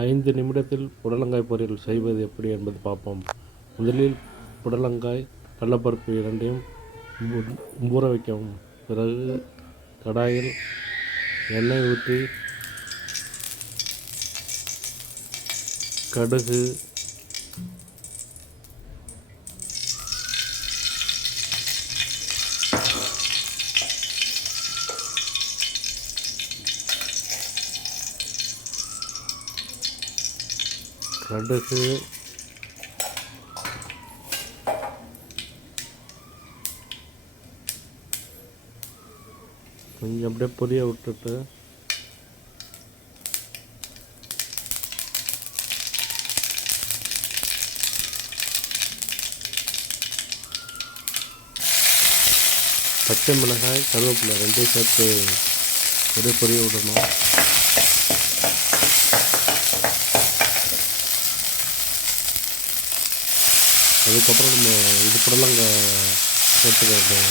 5 நிமிடத்தில் புடலங்காய் பொரியல் செய்வது எப்படி என்பது பார்ப்போம். முதலில் புடலங்காய், கடலைப்பருப்பு இரண்டையும் ஊற வைக்கவும். பிறகு கடாயில் எண்ணெய் ஊற்றி கடுகு, கொஞ்சம் அப்படியே பொரிய விட்டுட்டு பச்சை மிளகாய், கருவேப்பிலை ரெண்டையும் சேர்த்து அப்படியே பொரிய விடணும். அதுக்கப்புறம் நம்ம இது புடலங்காய் சேர்த்துக்க வேண்டும்.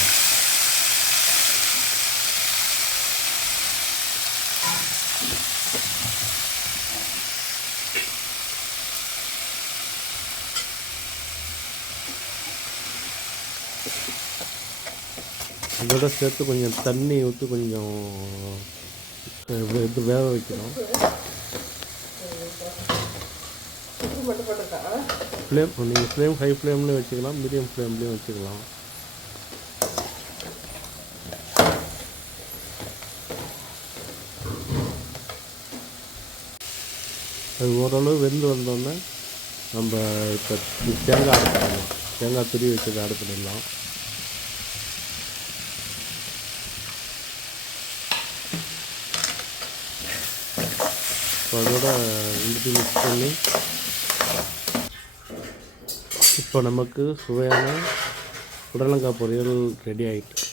இதோட சேர்த்து கொஞ்சம் தண்ணி ஊற்றி கொஞ்சம் இது வேக வைக்கணும். நீங்கள் ஹை ஃப்ளேம்லேயும் வச்சுக்கலாம், மீடியம் ஃப்ளேம்லேயும் வச்சுக்கலாம். அது ஓரளவு வெந்து வந்தோடனே நம்ம இப்போ தேங்காய் ஆட் பண்ணிடலாம். தேங்காய் துருவி வச்சதை ஆட் பண்ணிடலாம். அதோட ரெண்டு மிக்ஸ் பண்ணி இப்போ நமக்கு சுவையான புடலங்காய் பொரியல் ரெடி ஆகிட்டு.